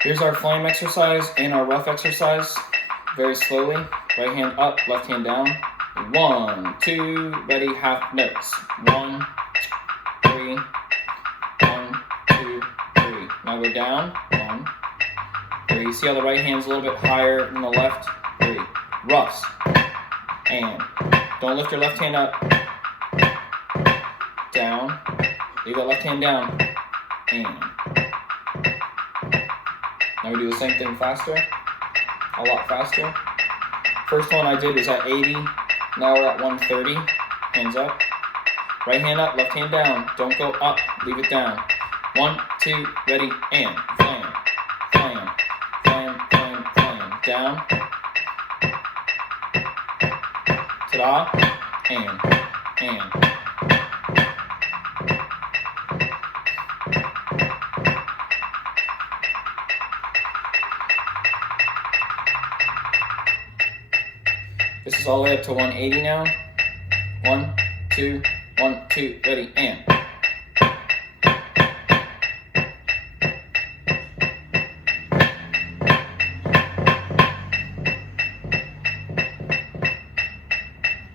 Here's our flame exercise and our ruff exercise. Very slowly. Right hand up, left hand down. 1, 2, ready, half notes. 1, 3, 1, 2, 3. Now go down. 1, 3. See how the right hand's a little bit higher than the left? 3. Ruffs. And don't lift your left hand up. Down. Leave that left hand down. And now we do the same thing faster. A lot faster. First one I did was at 80. Now we're at 130. Hands up. Right hand up, left hand down. Don't go up. Leave it down. 1, 2, ready, and flam, flam, flam, flam, flam. Down. Ta-da. And. This is all the way up to 180 now. 1, 2, 1, 2, ready, and.